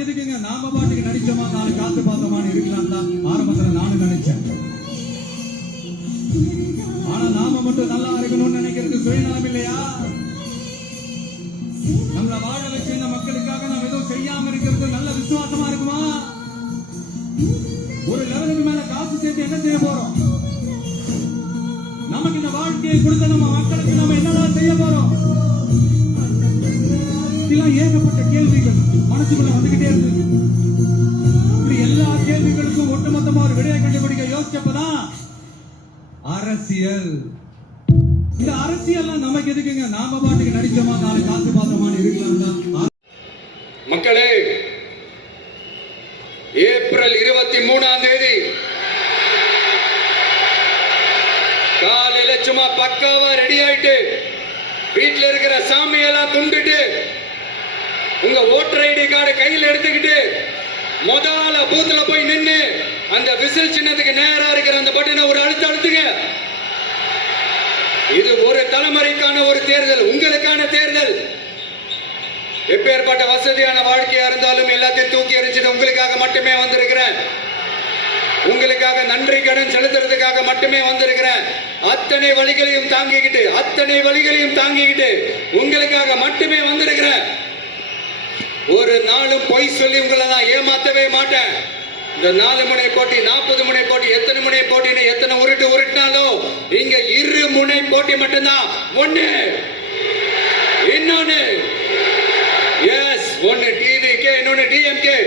நமக்கு எதுக்குங்க, நாம பாட்டுக்கு நடிச்சோமா, நாலு காத்து பார்த்தோமான்னு இருக்கலாம் தான் ஆரம்பத்துல நானும் நினைச்சேன். ஆனா நாம மட்டும் நல்லா இருக்கணும்னு நினைக்கிறது சுயநலம் இல்லையா? நம்மள வாழ வச்சு இந்த மக்களுக்காக நம்ம எதுவும் செய்யாம இருக்கிறது நல்ல விசுவாசமா இருக்குமா? ஒரு லெவலுக்கு மேல காசு சேர்த்து என்ன செய்ய போறோம்? நமக்கு இந்த வாழ்க்கையை கொடுத்த நம்ம மக்களுக்கு நம்ம என்னதான் செய்ய போறோம்? இதெல்லாம் ஏகப்பட்ட கேள்விகள் மனசுக்குள்ள வந்துகிட்டே இருக்கு. இப்படி எல்லா கேள்விகளுக்கும் ஒட்டுமொத்தமா ஒரு விடையை கண்டுபிடிக்க யோசிச்சப்பதான் அரசியல். இந்த அரசியல் நமக்கு எதுக்குங்க, நாம பாட்டுக்கு நடிச்சோமா, நாலு காசு பார்த்தோமான்னு இருக்கலாம் தான். மக்களே, ஏப்ரல் 23 காலையில சும்மா பக்காவா ரெடி ஆயிட்டு வீட்டுல இருக்கிற சாமியெல்லாம் கும்பிட்டு உங்க ஓட்டர் ஐடி கார்டு கையில் எடுத்துக்கிட்டு முதல்ல பூத்துல போய் நின்று அந்த விசில் சின்னத்துக்கு நேரா இருக்கிற அந்த பட்டனை ஒரு அழுத்துங்க. இது ஒரு தலைமுறைக்கான ஒரு தேர்தல், உங்களுக்கான தேர்தல். எப்பேற்பட்ட வசதியான வாழ்க்கையா இருந்தாலும் எல்லாத்தையும் தூக்கி எறிஞ்சிட்டு உங்களுக்காக மட்டுமே வந்திருக்கிறேன். உங்களுக்காக நன்றி கடன் செலுத்துறதுக்காக மட்டுமே வந்திருக்கிறேன். அத்தனை வழிகளையும் தாங்கிக்கிட்டு உங்களுக்காக மட்டுமே வந்திருக்கிறேன். ஒரு நாளும் பொய் சொல்லி உங்களை நான் ஏமாத்தவே மாட்டேன். இந்த 4 முனை போட்டி, 40 முனை போட்டி, எத்தனை முனை போட்டின்னு எத்தனை உருட்டினாலும் இங்க 2 முனை போட்டி மட்டும்தான். ஒண்ணு இன்னொன்னு, எஸ், ஒன்னு டிவிகே, இன்னொன்னு டிஎம்கே.